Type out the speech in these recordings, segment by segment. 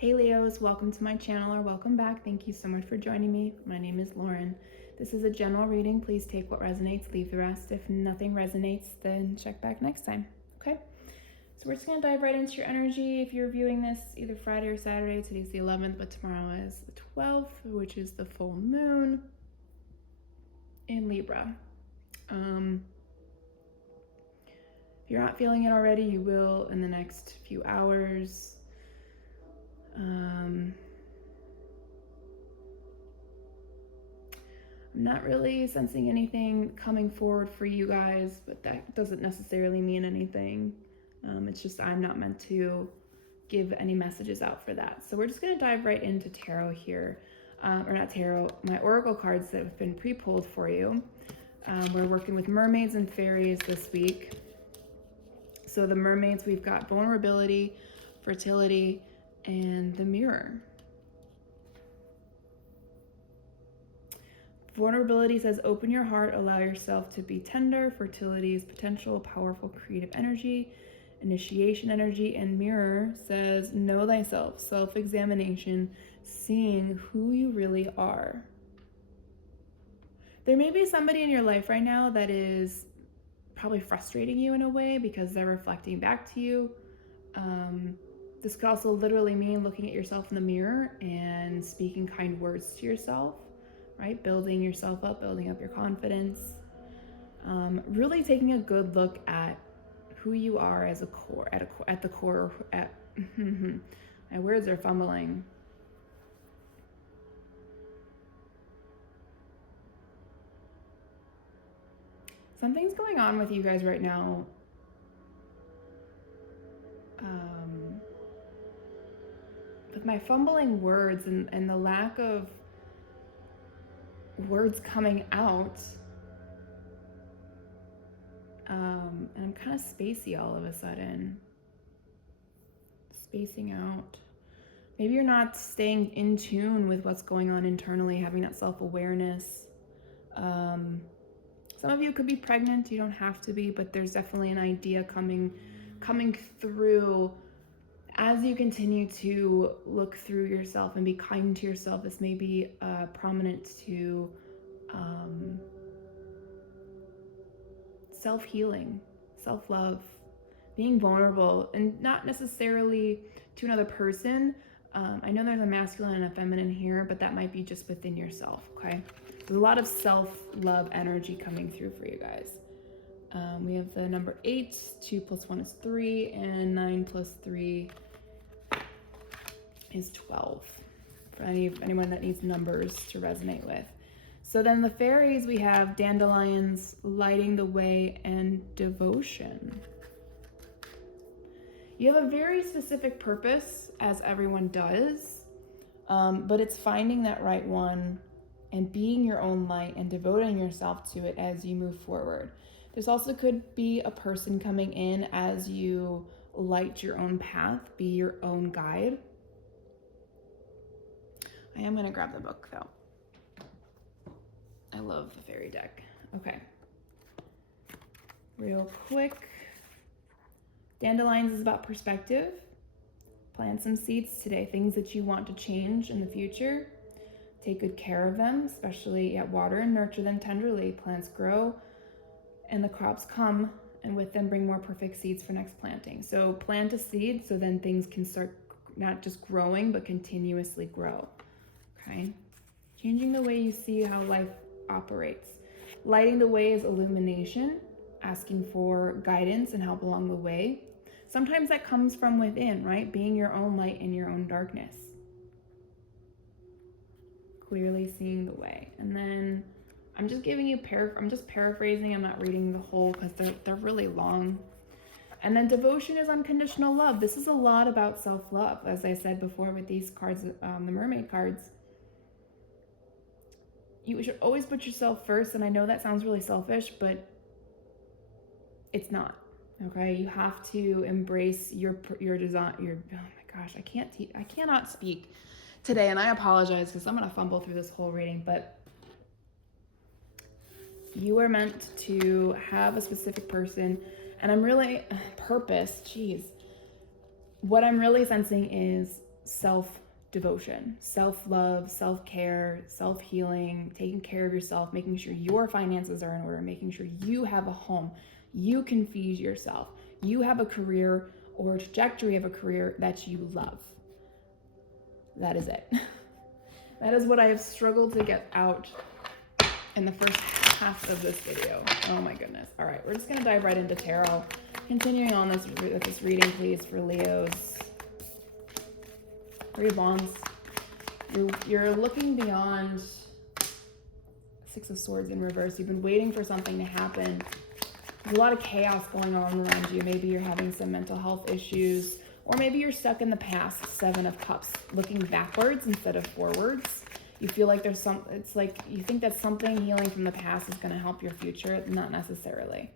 Hey Leos, welcome to my channel or welcome back. Thank you so much for joining me. My name is Lauren. This is a general reading. Please take what resonates, leave the rest. If nothing resonates, then check back next time. Okay? So we're just going to dive right into your energy. If you're viewing this either Friday or Saturday, today's the 11th, but tomorrow is the 12th, which is the full moon in Libra. If you're not feeling it already, you will in the next few hours. I'm not really sensing anything coming forward for you guys, but that doesn't necessarily mean anything. It's just I'm not meant to give any messages out for that. So we're just going to dive right into tarot here. Or not tarot, my oracle cards that have been pre-pulled for you. We're working with mermaids and fairies this week. So the mermaids, we've got vulnerability, fertility, and the mirror. Vulnerability says open your heart, allow yourself to be tender. Fertility is potential, powerful, creative energy, initiation energy. And mirror says know thyself, self-examination, seeing who you really are. There may be somebody in your life right now that is probably frustrating you in a way because they're reflecting back to you. This could also literally mean looking at yourself in the mirror and speaking kind words to yourself, right? Building yourself up, building up your confidence. Really taking a good look at who you are as a core, at the core. My words are fumbling. Something's going on with you guys right now. With my fumbling words and the lack of words coming out, and I'm kind of spacey all of a sudden. Spacing out. Maybe you're not staying in tune with what's going on internally, having that self-awareness. Some of you could be pregnant, you don't have to be, but there's definitely an idea coming through as you continue to look through yourself and be kind to yourself. This may be prominent to self-healing, self-love, being vulnerable, and not necessarily to another person. I know there's a masculine and a feminine here, but that might be just within yourself, okay? There's a lot of self-love energy coming through for you guys. We have the number 8, 2 + 1 is 3, and 9 + 3 is 12. For anyone that needs numbers to resonate with. So then the fairies, we have dandelions, lighting the way, and devotion. You have a very specific purpose, as everyone does, but it's finding that right one and being your own light and devoting yourself to it as you move forward. There's also could be a person coming in as you light your own path, be your own guide. I am gonna grab the book though. I love the fairy deck. Okay. Real quick. Dandelions is about perspective. Plant some seeds today, things that you want to change in the future. Take good care of them, especially water and nurture them tenderly. Plants grow and the crops come, and with them bring more perfect seeds for next planting. So plant a seed so then things can start not just growing, but continuously grow, okay? Changing the way you see how life operates. Lighting the way is illumination, asking for guidance and help along the way. Sometimes that comes from within, right? Being your own light in your own darkness. Clearly seeing the way. And then I'm just giving you, I'm just paraphrasing. I'm not reading the whole because they're really long. And then devotion is unconditional love. This is a lot about self-love. As I said before with these cards, the mermaid cards, you should always put yourself first. And I know that sounds really selfish, but it's not. Okay, you have to embrace your design. Oh my gosh, I cannot speak today, and I apologize because I'm gonna fumble through this whole reading. But you are meant to have a specific person, and I'm really purpose. Geez, what I'm really sensing is self-devotion, self-love, self-care, self-healing, taking care of yourself, making sure your finances are in order, making sure you have a home, you can feed yourself, you have a career or a trajectory of a career that you love. That is it. That is what I have struggled to get out in the first half of this video. Oh my goodness. All right, we're just gonna dive right into tarot. Continuing on with this reading, please, for Leos. Three of Wands. You're looking beyond Six of Swords in reverse. You've been waiting for something to happen. There's a lot of chaos going on around you. Maybe you're having some mental health issues, or maybe you're stuck in the past. Seven of Cups, looking backwards instead of forwards. You feel like there's it's like you think that something healing from the past is going to help your future. Not necessarily.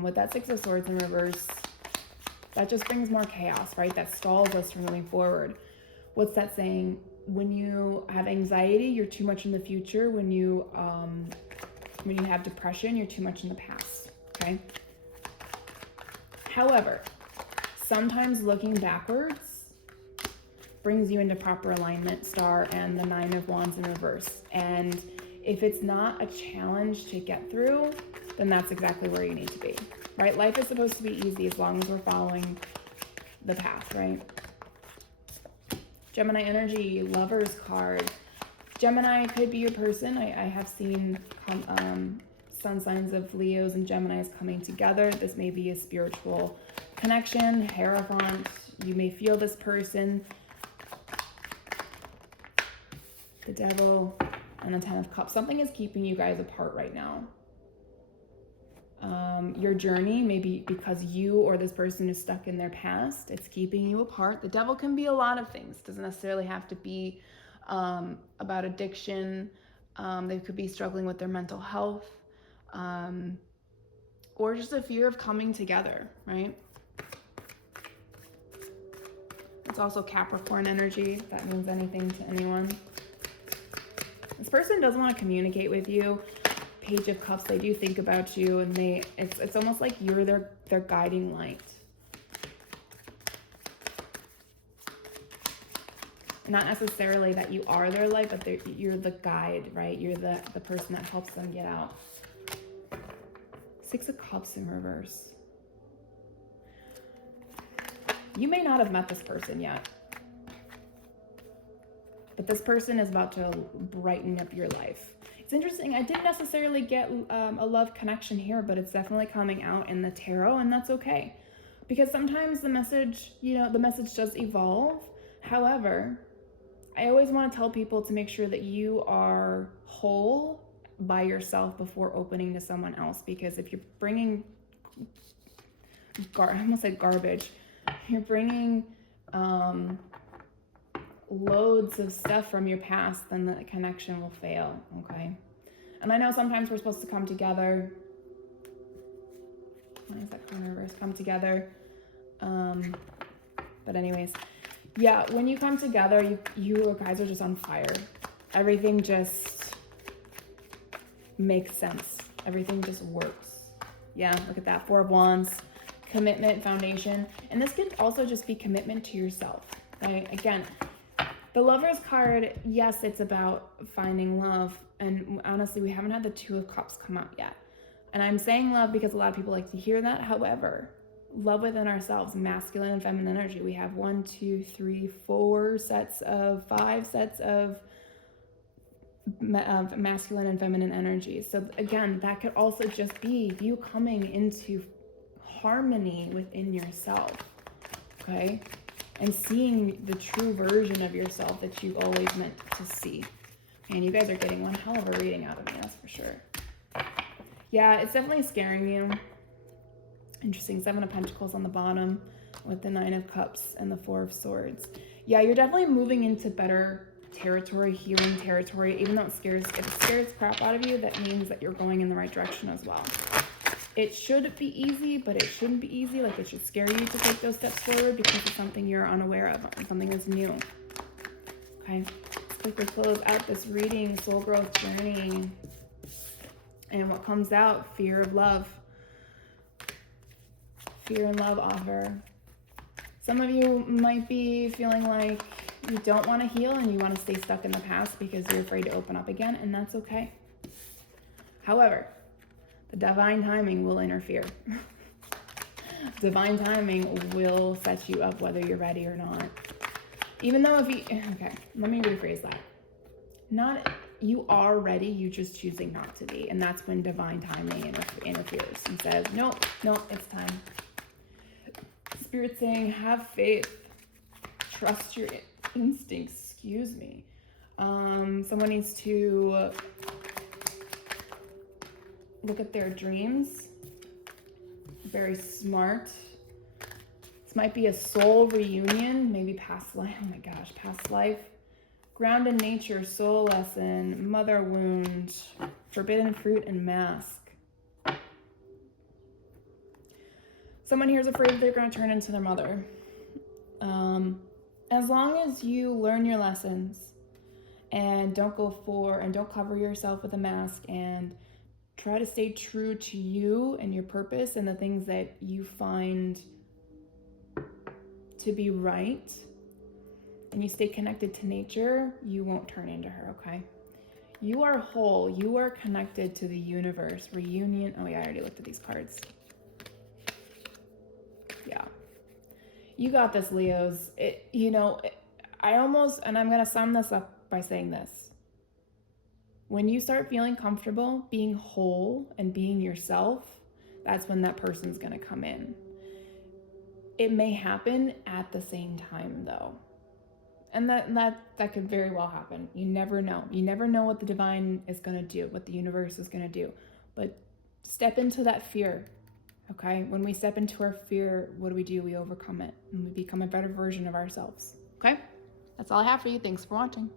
With that Six of Swords in reverse, that just brings more chaos, right? That stalls us from moving forward. What's that saying? When you have anxiety, you're too much in the future. When you have depression, you're too much in the past, okay? However, sometimes looking backwards brings you into proper alignment, Star and the Nine of Wands in reverse. And if it's not a challenge to get through, then that's exactly where you need to be, right? Life is supposed to be easy as long as we're following the path, right? Gemini energy, Lovers card. Gemini could be your person. I have seen sun signs of Leos and Geminis coming together. This may be a spiritual connection, Hierophant. You may feel this person. The Devil and the Ten of Cups. Something is keeping you guys apart right now. Your journey, maybe because you or this person is stuck in their past, it's keeping you apart. The Devil can be a lot of things. It doesn't necessarily have to be about addiction. They could be struggling with their mental health, or just a fear of coming together, right? It's also Capricorn energy, if that means anything to anyone. This person doesn't want to communicate with you. Page of Cups, they do think about you, and it's almost like you're their guiding light. Not necessarily that you are their light, but you're the guide, right? You're the person that helps them get out. Six of Cups in reverse. You may not have met this person yet, but this person is about to brighten up your life. It's interesting. I didn't necessarily get a love connection here, but it's definitely coming out in the tarot, and that's okay. Because sometimes the message, the message does evolve. However, I always want to tell people to make sure that you are whole by yourself before opening to someone else. Because if you're bringing, I almost said garbage, you're bringing loads of stuff from your past, then the connection will fail, okay? And I know sometimes we're supposed to come together. Why is that card in reverse? Come together. But anyways, yeah, when you come together, you guys are just on fire. Everything just makes sense. Everything just works. Yeah, look at that. Four of Wands, commitment, foundation. And this can also just be commitment to yourself, right? Again, the Lovers card, yes, it's about finding love. And honestly, we haven't had the Two of Cups come out yet. And I'm saying love because a lot of people like to hear that. However, love within ourselves, masculine and feminine energy. We have 5 sets of masculine and feminine energy. So again, that could also just be you coming into harmony within yourself, okay? And seeing the true version of yourself that you've always meant to see. And you guys are getting one hell of a reading out of me, that's for sure. Yeah, it's definitely scaring you. Interesting, 7 of Pentacles on the bottom with the 9 of Cups and the 4 of Swords. Yeah, you're definitely moving into better territory, healing territory. Even though if it scares crap out of you, that means that you're going in the right direction as well. It should be easy, but it shouldn't be easy. Like, it should scare you to take those steps forward because it's something you're unaware of, something that's new. Okay, let's quickly close out this reading, soul growth journey. And what comes out, fear of love. Fear and love offer. Some of you might be feeling like you don't want to heal and you want to stay stuck in the past because you're afraid to open up again, and that's okay. However, the divine timing will interfere. Divine timing will set you up whether you're ready or not. Even though okay, let me rephrase that. You are ready, you just choosing not to be. And that's when divine timing interferes and says, no, it's time. Spirit saying, have faith. Trust your instincts, excuse me. Someone needs to look at their dreams. Very smart. This might be a soul reunion, maybe past life. Oh my gosh, past life. Ground in nature, soul lesson, mother wound, forbidden fruit, and mask. Someone here is afraid they're going to turn into their mother. As long as you learn your lessons and don't cover yourself with a mask and try to stay true to you and your purpose and the things that you find to be right, and you stay connected to nature, you won't turn into her, okay? You are whole. You are connected to the universe. Reunion. Oh yeah, I already looked at these cards. Yeah. You got this, Leos. I'm going to sum this up by saying this. When you start feeling comfortable being whole and being yourself, that's when that person's going to come in. It may happen at the same time, though. And that could very well happen. You never know. You never know what the divine is going to do, what the universe is going to do. But step into that fear, okay? When we step into our fear, what do? We overcome it, and we become a better version of ourselves, okay? That's all I have for you. Thanks for watching.